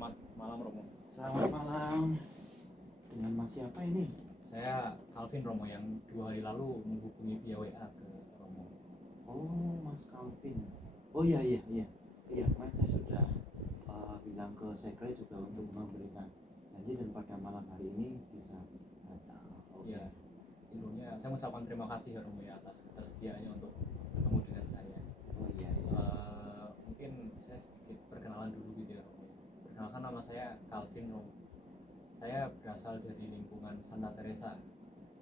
Selamat malam Romo. Selamat malam. Dengan Mas siapa ini? Saya Calvin Romo yang 2 hari lalu menghubungi via WA ke Romo. Oh, Mas Calvin. Oh iya. Kemarin saya sudah bilang ke sekre juga untuk memberikan janji dan pada malam hari ini bisa datang. Ya, sebelumnya saya mengucapkan terima kasih ya Romo ya atas ketersediaannya untuk bertemu dengan saya. Oh iya. Mungkin saya sedikit perkenalan dulu gitu ya Romo. Perkenalkan, nama saya Calvin Romo. Saya berasal dari lingkungan Santa Teresa.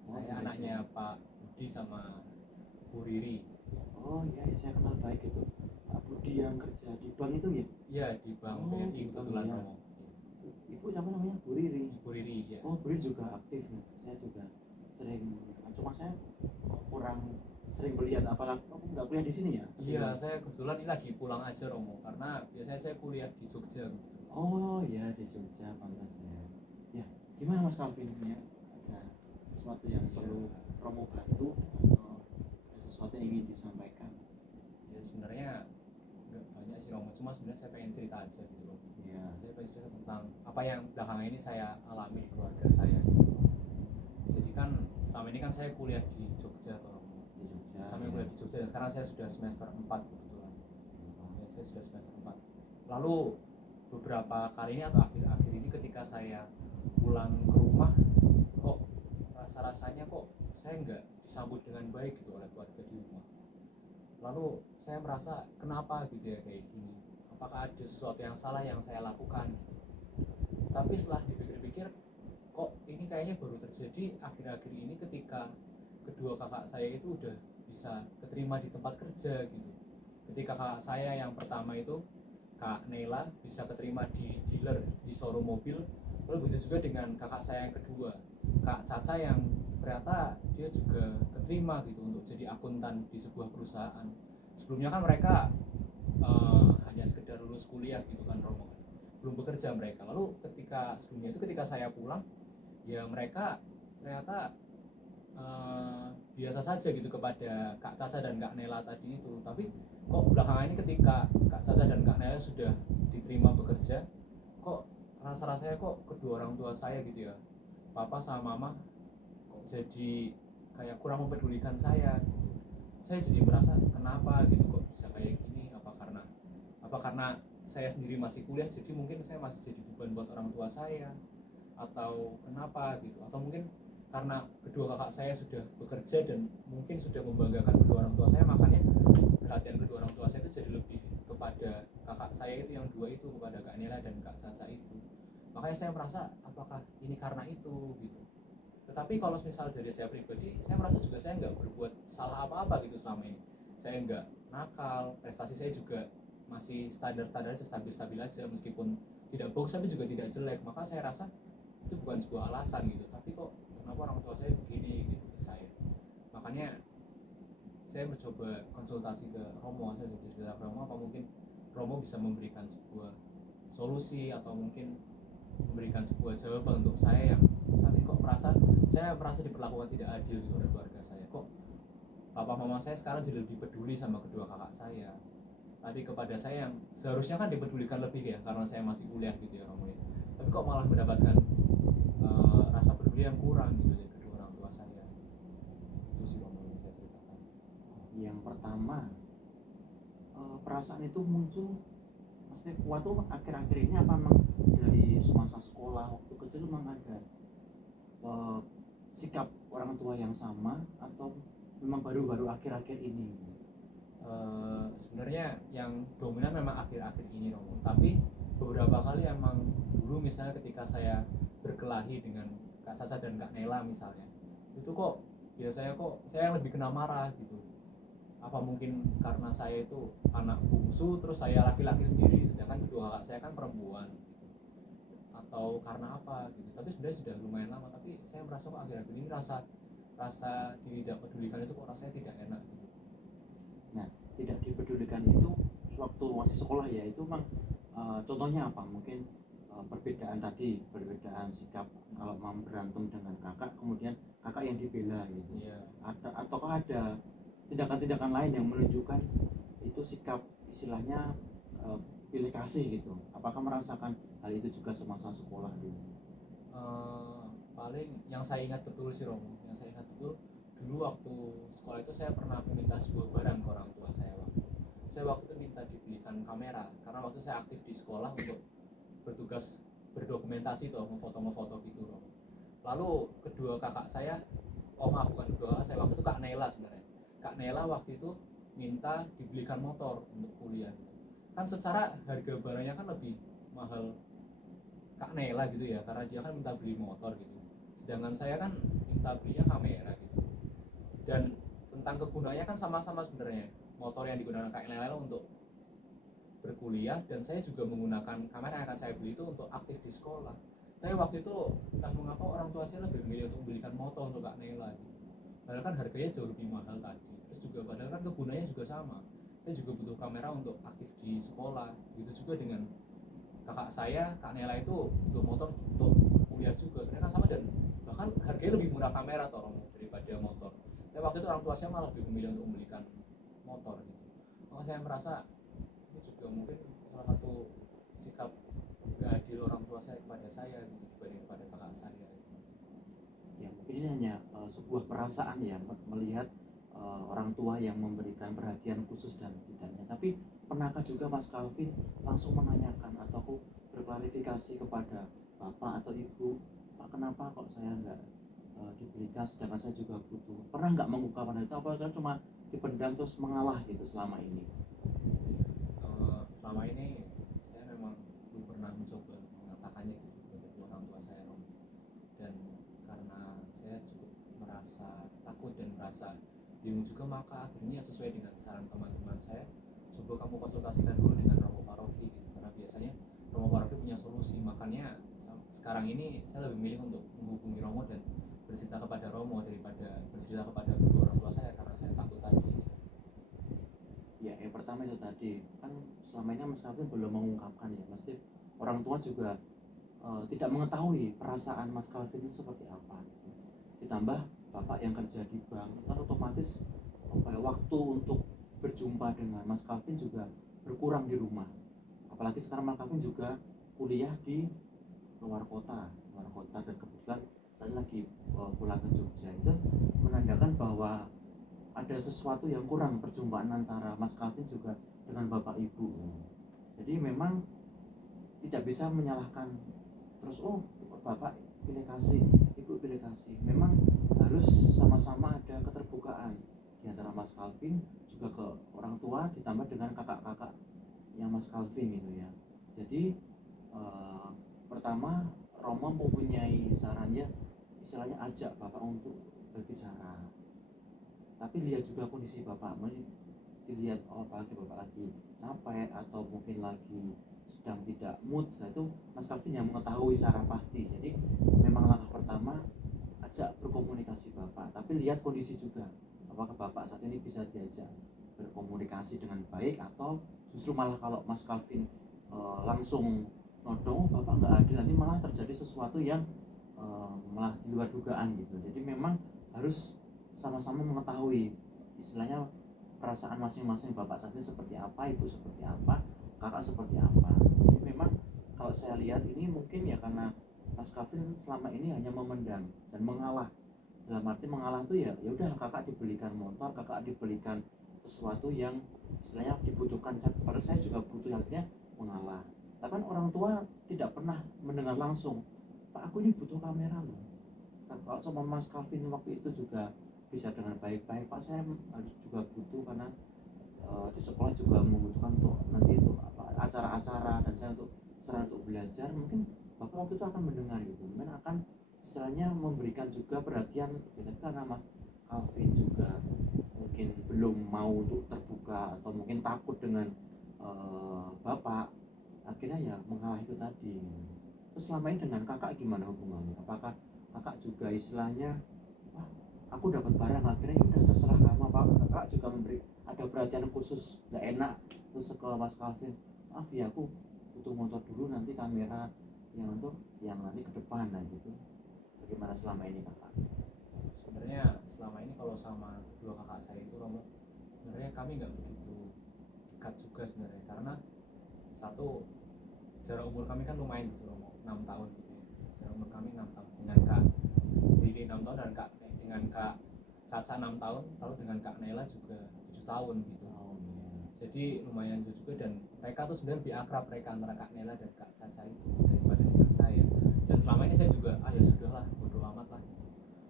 Saya anaknya Pak Budi sama Bu Riri. Oh iya, saya kenal baik itu. Pak Budi yang kerja di bank itu ya? Iya, di Bank BRI kebetulan iya. Romo. Ibu siapa namanya? Bu Riri. Bu Riri ya. Oh, Bu Riri juga aktif ya. Saya juga sering, cuma saya kurang sering melihat, apalagi aku nggak kuliah di sini ya. Iya, saya kebetulan ini lagi pulang aja Romo, karena biasanya saya kuliah di Jogja gitu. Oh iya, di Jogja pantasnya. Ya, gimana Mas Calvin ya? Ada sesuatu yang perlu Romo bantu atau ada sesuatu yang ingin disampaikan? Ya sebenarnya nggak banyak sih Romo, cuma sebenarnya saya pengen cerita aja gitu loh. Iya. Saya pengen cerita tentang apa yang belakangan ini saya alami di keluarga saya gitu. Jadi kan selama ini kan saya kuliah di Jogja tuh Romo. Di Jogja. Sampai kuliah di Jogja dan sekarang saya sudah semester 4 kebetulan. Ya, saya sudah semester 4. Lalu beberapa kali ini atau akhir-akhir ini ketika saya pulang ke rumah, kok rasa-rasanya kok saya nggak disambut dengan baik gitu oleh keluarga di rumah. Lalu saya merasa kenapa gitu ya kayak gini, apakah ada sesuatu yang salah yang saya lakukan gitu. Tapi setelah dipikir-pikir, kok ini kayaknya baru terjadi akhir-akhir ini ketika kedua kakak saya itu udah bisa keterima di tempat kerja gitu. Ketika kakak saya yang pertama itu Kak Nela bisa keterima di dealer di showroom mobil, lalu begitu juga dengan kakak saya yang kedua Kak Caca yang ternyata dia juga keterima gitu untuk jadi akuntan di sebuah perusahaan. Sebelumnya kan mereka hanya sekedar lulus kuliah gitu kan Romo, belum bekerja mereka. Lalu ketika saya pulang, ya mereka ternyata biasa saja gitu kepada Kak Caca dan Kak Nela tadi itu. Tapi kok belakangan ini ketika Kak Caca dan Kak Nela sudah diterima bekerja, kok rasa-rasanya kok kedua orang tua saya gitu ya, papa sama mama, kok jadi kayak kurang mempedulikan saya gitu. Saya jadi merasa kenapa gitu kok bisa kayak gini, apa karena saya sendiri masih kuliah jadi mungkin saya masih jadi beban buat orang tua saya, atau kenapa gitu, atau mungkin karena kedua kakak saya sudah bekerja dan mungkin sudah membanggakan kedua orang tua saya, makanya perhatian kedua orang tua saya itu jadi lebih kepada kakak saya itu yang dua itu, kepada Kak Nela dan Kak Caca itu. Makanya saya merasa apakah ini karena itu gitu. Tetapi kalau misal dari saya pribadi, saya merasa juga saya nggak berbuat salah apa-apa gitu selama ini. Saya nggak nakal, prestasi saya juga masih standar-standar aja, stabil-stabil aja, meskipun tidak bagus tapi juga tidak jelek. Maka saya rasa itu bukan sebuah alasan gitu. Tapi kok kenapa orang tua saya begini gitu ke saya. Makanya saya mencoba konsultasi ke Romo, saya cerita ke Romo, apa mungkin Romo bisa memberikan sebuah solusi atau mungkin memberikan sebuah jawaban untuk saya yang saat ini kok saya merasa diperlakukan tidak adil gitu oleh keluarga saya. Kok papa mama saya sekarang jadi lebih peduli sama kedua kakak saya, tapi kepada saya yang seharusnya kan dipedulikan lebih ya karena saya masih kuliah gitu ya Romo ya. Tapi kok malah mendapatkan rasa peduli yang kurang gitu dari kedua orang tua saya. Itu sih Romo yang saya ceritakan. Yang pertama, perasaan itu muncul maksudnya kuat tuh akhir-akhir ini, apa memang dari semasa sekolah waktu kecil memang ada sikap orang tua yang sama, atau memang baru-baru akhir-akhir ini? Sebenarnya yang dominan memang akhir-akhir ini Romo, tapi beberapa kali emang dulu misalnya ketika saya berkelahi dengan Kak Sasa dan Kak Nela misalnya, itu kok biasanya kok saya yang lebih kena marah gitu. Apa mungkin karena saya itu anak bungsu terus saya laki-laki sendiri sedangkan kedua kakak saya kan perempuan gitu, atau karena apa gitu. Tapi sebenarnya sudah lumayan lama, tapi saya merasa kok akhir-akhir ini rasa tidak pedulikan itu kok rasanya tidak enak gitu. Nah, tidak dipedulikan itu waktu masih sekolah ya, itu memang contohnya apa? Mungkin perbedaan sikap, kalau mau berantem dengan kakak kemudian kakak yang dibela gitu. Iya. Ataukah ada tindakan-tindakan lain yang menunjukkan itu sikap istilahnya pilih kasih gitu. Apakah merasakan hal itu juga semasa sekolah dulu? Paling yang saya ingat betul sih Romo, yang saya ingat betul dulu waktu sekolah itu saya pernah meminta sebuah barang ke orang tua saya. Waktu itu minta dibelikan kamera karena waktu saya aktif di sekolah untuk bertugas berdokumentasi tuh, ngefoto gitu Romo. Lalu kedua kakak saya, oh maaf bukan kedua kakak saya, waktu itu Kak Nela sebenarnya. Kak Nela waktu itu minta dibelikan motor untuk kuliah. Kan secara harga barangnya kan lebih mahal Kak Nela gitu ya, karena dia kan minta beli motor gitu. Sedangkan saya kan minta belinya kamera gitu. Dan tentang kegunaannya kan sama-sama sebenarnya. Motor yang digunakan Kak Nela untuk berkuliah dan saya juga menggunakan kamera yang akan saya beli itu untuk aktif di sekolah. Tapi waktu itu entah mengapa orang tua saya lebih memilih untuk membelikan motor untuk Kak Nela gitu. Padahal kan harganya jauh lebih mahal tadi. Terus juga padahal kan kegunaannya juga sama. Saya juga butuh kamera untuk aktif di sekolah. Begitu juga dengan kakak saya, Kak Nela itu butuh motor untuk kuliah juga. Sebenarnya kan sama dan bahkan harganya lebih murah kamera toh daripada motor. Tapi waktu itu orang tua saya malah lebih memilih untuk membelikan motor gitu. Maka saya merasa ini juga mungkin salah satu sikap gak adil orang tua saya kepada saya gitu, dibanding kepada kakak saya. Ya mungkin ini hanya sebuah perasaan ya, melihat orang tua yang memberikan perhatian khusus dan tidaknya. Tapi pernahkah juga Mas Calvin langsung menanyakan atau berklarifikasi kepada bapak atau ibu, Pak kenapa kok saya nggak dibelikan sedangkan saya juga butuh? Pernah nggak mengungkapkan itu? Apa kan cuma dipendam terus mengalah gitu selama ini? Selama ini saya memang belum pernah mencoba mengatakannya gitu kepada orang tua saya dan karena saya cukup merasa takut dan merasa bingung juga, maka akhirnya sesuai dengan saran teman-teman saya, coba kamu konsultasikan dulu dengan Romo Paroki gitu, karena biasanya Romo Paroki punya solusi. Makanya sekarang ini saya lebih milih untuk menghubungi Romo dan bercerita kepada Romo daripada bercerita kepada kedua orang tua saya karena saya takut tadi. Ya, yang pertama itu tadi kan selama ini Mas Calvin belum mengungkapkan ya, mesti orang tua juga tidak mengetahui perasaan Mas Calvin itu seperti apa. Ditambah bapak yang kerja di bank kan otomatis waktu untuk berjumpa dengan Mas Calvin juga berkurang di rumah. Apalagi sekarang Mas Calvin juga kuliah di luar kota dan kebetulan saya lagi pulang ke Jogja. Itu menandakan bahwa ada sesuatu yang kurang perjumpaan antara Mas Calvin juga dengan bapak ibu. Jadi memang tidak bisa menyalahkan terus bapak pilih kasih, ibu pilih kasih. Memang harus sama-sama ada keterbukaan di antara Mas Calvin juga ke orang tua ditambah dengan kakak-kakak yang Mas Calvin gitu ya. Jadi pertama Romo mempunyai sarannya, istilahnya ajak bapak untuk berbicara. Tapi lihat juga kondisi bapak, dilihat apalagi bapak lagi capek atau mungkin lagi sedang tidak mood. Nah itu Mas Calvin yang mengetahui secara pasti. Jadi memang langkah pertama ajak berkomunikasi bapak, tapi lihat kondisi juga apakah bapak saat ini bisa diajak berkomunikasi dengan baik atau justru malah kalau Mas Calvin langsung nodong bapak nggak adil, nanti malah terjadi sesuatu yang malah di luar dugaan gitu. Jadi memang harus sama-sama mengetahui istilahnya perasaan masing-masing, bapak saat ini seperti apa, ibu seperti apa, kakak seperti apa. Jadi memang kalau saya lihat ini mungkin ya karena Mas Calvin selama ini hanya memendam dan mengalah. Dalam arti mengalah itu ya udah kakak dibelikan motor, kakak dibelikan sesuatu yang istilahnya dibutuhkan. Pada saya juga butuh, akhirnya mengalah. Tapi kan orang tua tidak pernah mendengar langsung, Pak aku ini butuh kamera loh. Nah, kalau sama Mas Calvin waktu itu juga bisa dengan baik-baik, Pak saya harus juga butuh karena di sekolah juga membutuhkan untuk nanti itu acara-acara dan saya untuk serah untuk belajar. Mungkin bapak waktu itu akan mendengar gitu, mungkin akan istilahnya memberikan juga perhatian gitu. Karena Mas Calvin juga mungkin belum mau untuk terbuka atau mungkin takut dengan bapak, akhirnya ya mengalah itu tadi. Terus selama ini dengan kakak gimana hubungannya? Apakah kakak juga istilahnya aku dapat barang akhirnya udah terserah kamu, apa kakak juga memberi ada perhatian khusus nggak enak terus ke Mas Calvin, maaf ya aku butuh motor dulu nanti kamera yang untuk yang nanti ke depan lah gitu. Bagaimana selama ini kakak? Sebenarnya selama ini kalau sama dua kakak saya itu Romo, sebenarnya kami nggak begitu dekat juga sebenarnya, karena Satu, jarak umur kami kan lumayan gitu Romo, 6 tahun gitu ya. Jarak umur kami 6 tahun dengan Kak Riri 6 tahun dan dengan Kak Caca 6 tahun, lalu dengan Kak Nela juga 7 tahun gitu. Jadi lumayan jauh juga, dan mereka tuh sebenarnya lebih akrab mereka antara Kak Nela dan Kak Caca itu daripada dengan saya. Dan selama ini saya juga ya sudahlah, bodo amat lah.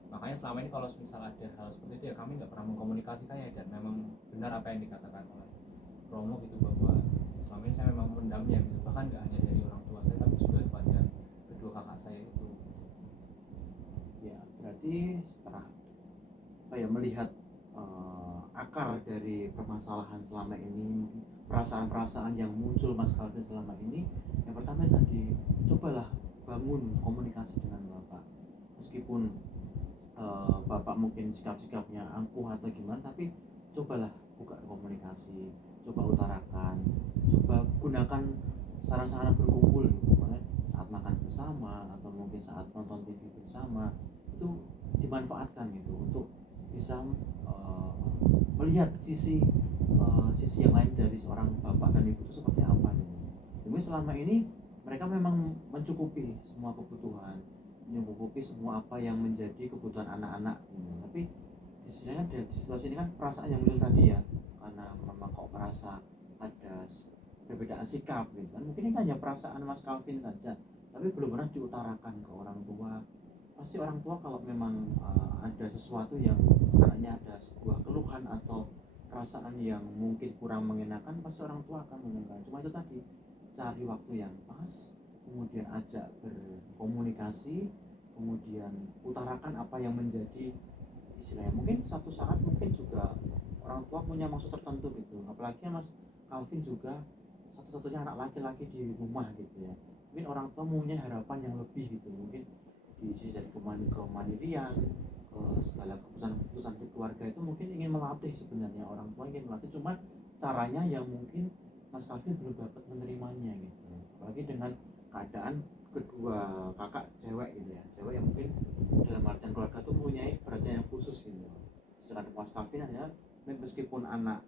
Makanya selama ini kalau misal ada hal seperti itu ya kami nggak pernah mengkomunikasikannya, dan memang benar apa yang dikatakan oleh Romo gitu, bahwa selama ini saya memang mendamnya gitu, bahkan nggak hanya dari orang tua saya tapi juga kepada kedua kakak saya itu. Ya berarti setelah melihat akar dari permasalahan selama ini, perasaan-perasaan yang muncul Mas Calvin selama ini, yang pertama tadi cobalah bangun komunikasi dengan Bapak. Meskipun Bapak mungkin sikap-sikapnya angkuh atau gimana, tapi cobalah buka komunikasi, coba utarakan, coba gunakan sarana-sarana berkumpul gitu, saat makan bersama atau mungkin saat nonton TV bersama, itu dimanfaatkan gitu untuk bisa melihat sisi yang lain dari seorang bapak dan ibu itu seperti apa gitu. Jadi selama ini mereka memang mencukupi semua kebutuhan, mencukupi semua apa yang menjadi kebutuhan anak-anak gitu. Tapi di sini kan, di situasi ini kan perasaan yang muncul tadi ya, karena memang kok merasa ada perbedaan sikap gitu kan, mungkin ini hanya perasaan Mas Calvin saja, tapi belum pernah diutarakan ke orang tua. Pasti orang tua kalau memang ada sesuatu yang anaknya ada sebuah keluhan atau perasaan yang mungkin kurang mengenakan, pasti orang tua akan mengenakan. Cuma itu tadi, cari waktu yang pas, kemudian ajak berkomunikasi, kemudian utarakan apa yang menjadi istilahnya. Mungkin satu saat mungkin juga orang tua punya maksud tertentu gitu, apalagi Mas Calvin juga satu-satunya anak laki-laki di rumah gitu ya. Mungkin orang tua punya harapan yang lebih gitu, mungkin di sisi dari kemandirian, ke segala keputusan-keputusan di keluarga itu mungkin ingin melatih, sebenarnya orang tua ingin melatih, cuma caranya yang mungkin Mas Calvin belum dapat menerimanya gitu. Apalagi dengan keadaan kedua kakak cewek gitu ya, cewek yang mungkin dalam artian keluarga itu mempunyai perhatian yang khusus gitu. Sedangkan Mas Calvin adalah meskipun anak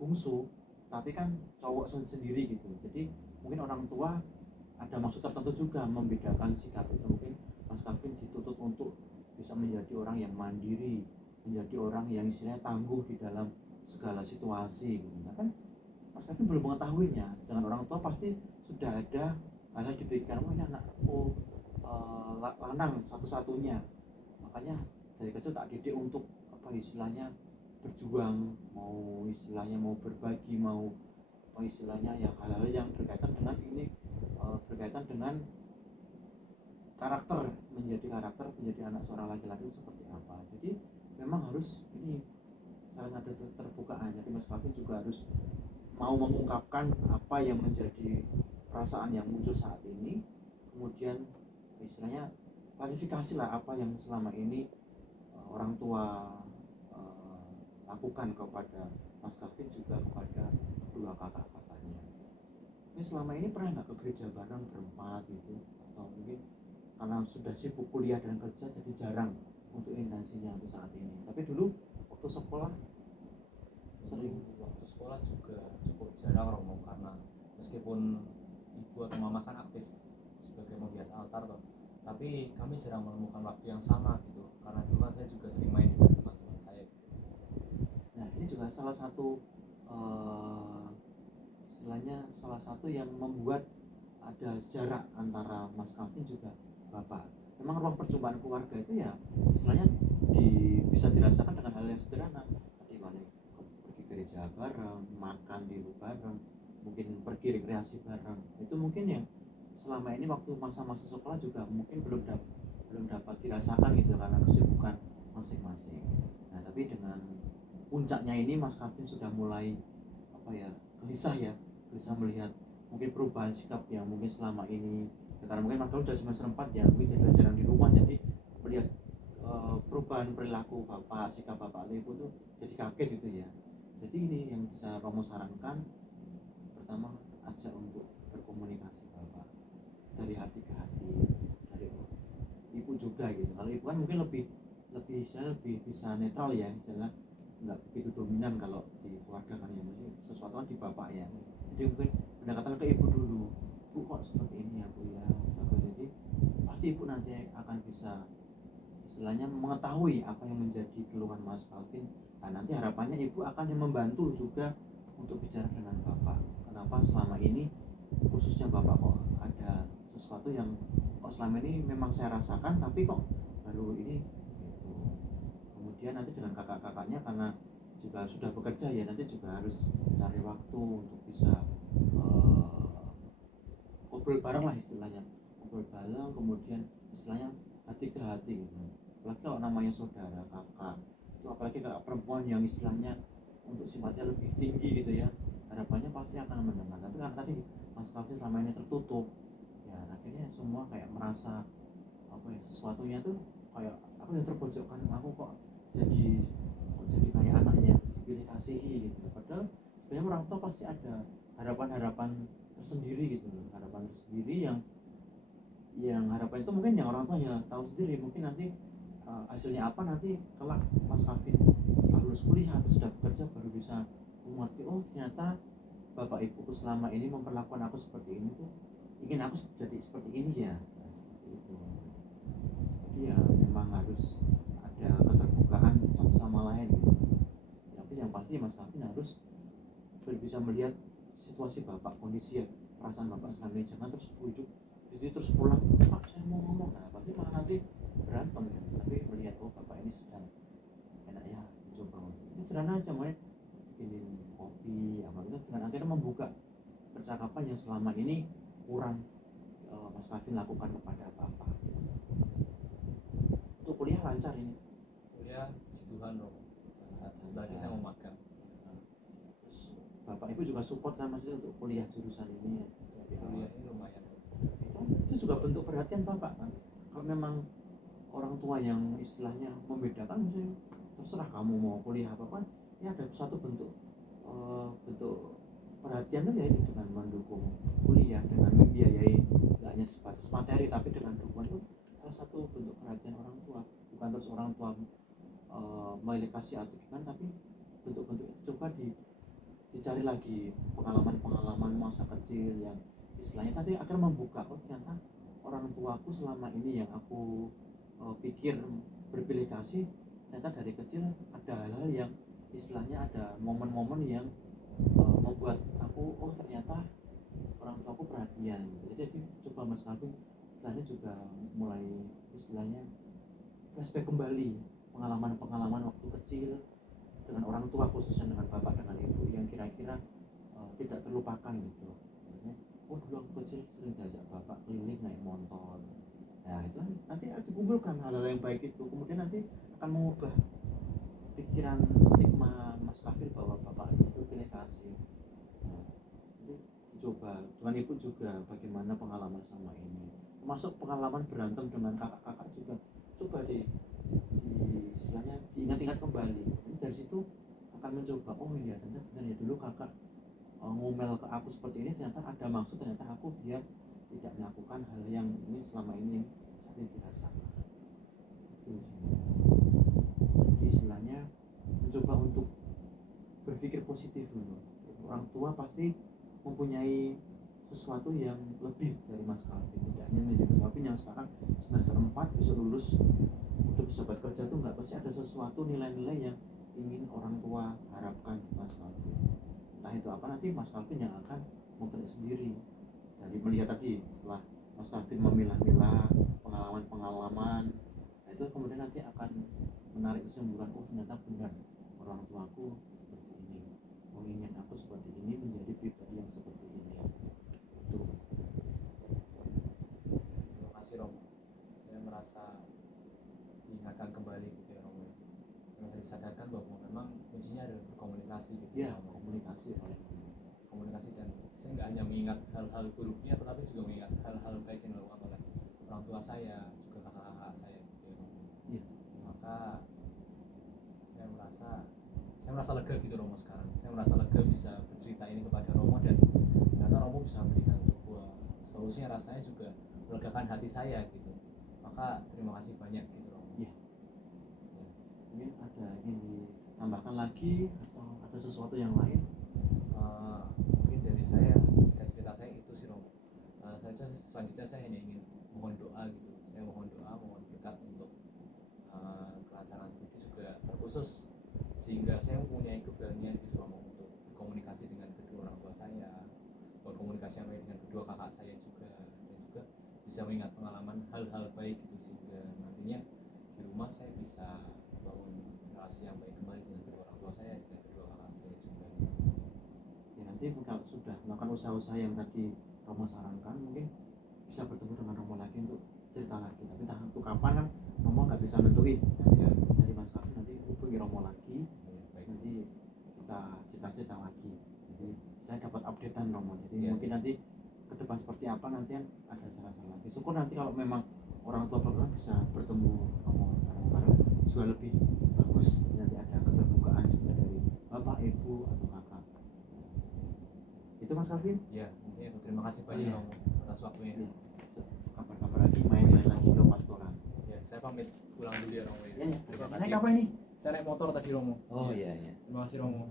bungsu tapi kan cowok sendiri gitu, jadi mungkin orang tua ada maksud tertentu juga membedakan sikap itu. Mungkin Mas Calvin dituntut untuk bisa menjadi orang yang mandiri, menjadi orang yang istilahnya tangguh di dalam segala situasi gitu. Nah kan Mas Calvin belum mengetahuinya, dengan orang tua pasti sudah ada hal-hal dipikirkan, oh ini anakku lanang satu-satunya, makanya dari kecil tak didik untuk apa istilahnya berjuang, mau istilahnya mau berbagi, mau istilahnya ya hal-hal yang berkaitan dengan ini, berkaitan dengan karakter, menjadi anak seorang laki-laki seperti apa. Jadi memang harus ini saling ada terbukaan. Jadi Mas Calvin juga harus mau mengungkapkan apa yang menjadi perasaan yang muncul saat ini, kemudian istilahnya klarifikasi lah apa yang selama ini orang tua lakukan kepada Mas Calvin, juga kepada kedua kakak-kakaknya. Ini selama ini pernah nggak ke gereja bareng berempat gitu, atau mungkin karena sudah sibuk kuliah dan kerja jadi jarang untuk intensinya untuk saat ini. Tapi dulu waktu sekolah sering. Waktu sekolah juga cukup jarang Romo, karena meskipun ibu atau mama kan aktif sebagai menghias altar toh, tapi kami jarang menemukan waktu yang sama gitu, karena dulu kan saya juga sering main dengan teman-teman saya gitu. Nah ini juga salah satu istilahnya salah satu yang membuat ada jarak antara Mas Calvin juga Bapak. Memang ruang perjumpaan keluarga itu ya istilahnya bisa dirasakan dengan hal yang sederhana, tadi mana pergi gereja bareng, makan di luar bareng, mungkin pergi rekreasi bareng. Itu mungkin yang selama ini waktu masa-masa sekolah juga mungkin belum dapat dirasakan gitu karena kesibukan masing-masing. Nah tapi dengan puncaknya ini Mas Calvin sudah mulai gelisah melihat mungkin perubahan sikap yang mungkin selama ini, karena mungkin Mas Calvin sudah semester 4 ya, mungkin sudah jarang di rumah, jadi melihat perubahan perilaku bapak, sikap bapak atau ibu tuh jadi kaget gitu ya. Jadi ini yang bisa Romo sarankan, pertama ajak untuk berkomunikasi bapak dari hati ke hati, dari ibu juga gitu. Kalau ibu kan mungkin lebih bisa netral ya, misalnya nggak begitu dominan kalau di keluarga kan ya, mesti sesuatu kan di bapak ya. Jadi mungkin pendekatan ke ibu dulu, bu kok seperti ini ya bu ya, jadi pasti ibu nanti akan bisa istilahnya mengetahui apa yang menjadi keluhan Mas Calvin. Nah, nanti harapannya ibu akan yang membantu juga untuk bicara dengan bapak, kenapa selama ini khususnya bapak kok ada sesuatu yang kok selama ini memang saya rasakan tapi kok baru ini gitu. Kemudian nanti dengan kakak-kakaknya karena juga sudah bekerja ya, nanti juga harus cari waktu untuk bisa ngobrol bareng lah istilahnya, ngobrol bareng, kemudian istilahnya hati ke hati gitu. Apalagi kalau namanya saudara kakak itu, apalagi kakak perempuan yang istilahnya untuk sifatnya lebih tinggi gitu ya, harapannya pasti akan mendengar. Tapi kan tadi Mas Calvin selama ini tertutup ya, akhirnya semua kayak merasa apa ya, sesuatunya tuh kayak aku yang terpojokkan, aku kok jadi kayak anaknya dipilih kasihi gitu. Padahal sebenarnya orang tua pasti ada harapan-harapan tersendiri gitu loh, harapan tersendiri yang harapan itu mungkin yang orang tua ya tahu sendiri. Mungkin nanti hasilnya apa nanti kelak Mas Calvin setelah lulus kuliah atau sudah bekerja baru bisa mengerti, oh ternyata bapak ibuku selama ini memperlakukan aku seperti ini tuh ingin aku jadi seperti ini ya. Nah, seperti itu. Jadi ya memang harus ada keterbukaan satu sama lain gitu. Tapi yang pasti Mas Calvin harus bisa melihat situasi bapak, kondisi ya, perasaan bapak selama ini, jangan terus bujuk jadi terus pulang, pak saya mau ngomong, nah pasti malah nanti berantem ya. Tapi melihat oh bapak ini sedang enak ya, mencoba ini sederhana aja, mulai bikinin kopi apa itu, dengan akhirnya membuka percakapan yang selama ini kurang Mas Calvin lakukan kepada bapak. Untuk kuliah lancar ini? Kuliah puji Tuhan Romo, tadi saya mau magang. Terus bapak ibu juga support kan maksudnya untuk kuliah jurusan ini ya? Kuliah ini lumayan. Itu juga bentuk perhatian bapak kan. Kalau memang orang tua yang istilahnya membedakan, misalnya terserah kamu mau kuliah apa kan, ini ada satu bentuk bentuk perhatian tuh ya ini, dengan mendukung kuliah, dengan membiayai tidak hanya sebatas materi tapi dengan dukungan, itu salah satu bentuk perhatian orang tua. Bukan terus orang tua kasih atau gimana, tapi bentuk-bentuk itu coba dicari lagi pengalaman-pengalaman masa kecil yang istilahnya tadi akan membuka, oh ternyata orang tuaku selama ini yang aku pikir berpilih kasih, ternyata dari kecil ada hal-hal yang istilahnya ada momen-momen yang membuat aku oh ternyata orang tuaku perhatian. Jadi coba Mas Calvin istilahnya juga mulai istilahnya flashback kembali pengalaman-pengalaman waktu kecil dengan orang tua, khususnya dengan bapak dengan ibu, yang kira-kira tidak terlupakan gitu. Oh dulu aku kecil sering diajak bapak keliling naik motor. Nah itu nanti dikumpulkan hal-hal yang baik itu, kemudian nanti akan mengubah pikiran stigma Mas Calvin bahwa bapak itu pilih kasih. Nah, jadi dicoba dengan ibu juga bagaimana pengalaman sama ini, termasuk pengalaman berantem dengan kakak-kakak juga coba di istilahnya diingat-ingat kembali. Jadi dari situ akan mencoba, oh iya ternyata benar ya dulu kakak ngomel ke aku seperti ini, ternyata ada maksud, ternyata aku biar tidak melakukan hal yang ini selama ini saya dirasakan. Itu jadi istilahnya mencoba untuk berpikir positif dulu. Orang tua pasti mempunyai sesuatu yang lebih dari Mas Calvin, tidak hanya menjadi Mas Calvin yang sekarang semester 4 bisa lulus untuk bisa bekerja tuh nggak, pasti ada sesuatu nilai-nilai yang ingin orang tua harapkan Mas Calvin. Nah itu apa nanti Mas Calvin yang akan memperoleh sendiri dari melihat tadi, setelah Mas Calvin memilah-milah pengalaman-pengalaman, nah itu kemudian nanti akan menarik kesimpulan, oh ternyata benar orang tuaku seperti ini, menginginkan aku seperti ini, menjadi pribadi yang seperti ini. Itu. Terima kasih Romo, saya merasa diingatkan kembali gitu ya Romo. Saya disadarkan bahwa memang kuncinya adalah berkomunikasi gitu Ya, komunikasi paling komunikasi, dan saya nggak hanya mengingat hal-hal buruknya tetapi juga mengingat hal-hal baik yang dilakukan oleh orang tua saya, juga kakak-kakak saya gitu ya Romo. ya. Maka saya merasa lega gitu Romo sekarang. Saya merasa lega bisa bercerita ini kepada Romo, dan ternyata Romo bisa memberikan sebuah solusi yang rasanya juga melegakan hati saya gitu. Maka terima kasih banyak gitu Romo. Ya. Mungkin ada yang tambahkan lagi atau ada sesuatu yang lain? Mungkin dari saya cerita saya itu sih Romo. Selanjutnya saya hanya ingin mohon doa gitu. Saya mohon doa, mohon berkat untuk kelancaran studi juga terkhusus, sehingga saya mempunyai keberanian gitu Romo untuk berkomunikasi dengan kedua orang tua saya, berkomunikasi yang baik dengan kedua kakak saya juga, dan juga bisa mengingat pengalaman hal-hal baik gitu, sehingga nantinya di rumah saya bisa bangun relasi yang baik kembali dengan kedua orang tua saya dan kedua kakak saya juga. Ya nanti kalau sudah melakukan usaha-usaha yang tadi Romo sarankan, mungkin bisa bertemu dengan Romo lagi untuk cerita lagi. Tapi entah itu kapan kan Romo nggak bisa nentuin. Ya, Jadi Mas Kavin nanti hubungi Romo lagi, baik. nanti kita cerita-cerita lagi. Jadi saya dapat updatean Romo. Jadi Ya. mungkin nanti ke depan seperti apa nanti kan ada salah-salah lagi. Syukur nanti kalau memang orang tua program bisa bertemu Romo bareng-bareng juga lebih bagus. Nanti ada keterbukaan juga dari bapak, ibu atau kakak. Itu Mas Kavin. Ya, mungkin itu. Terima kasih banyak Iya. Romo atas waktunya. Ya. Kabar-kabar lagi main-main lagi ke pastoran. Ya, saya pamit pulang dulu ya Romo. Ya, ya. Terima Naik kasih. apa ini? Saya naik motor tadi Romo. Oh iya iya. Terima kasih Romo.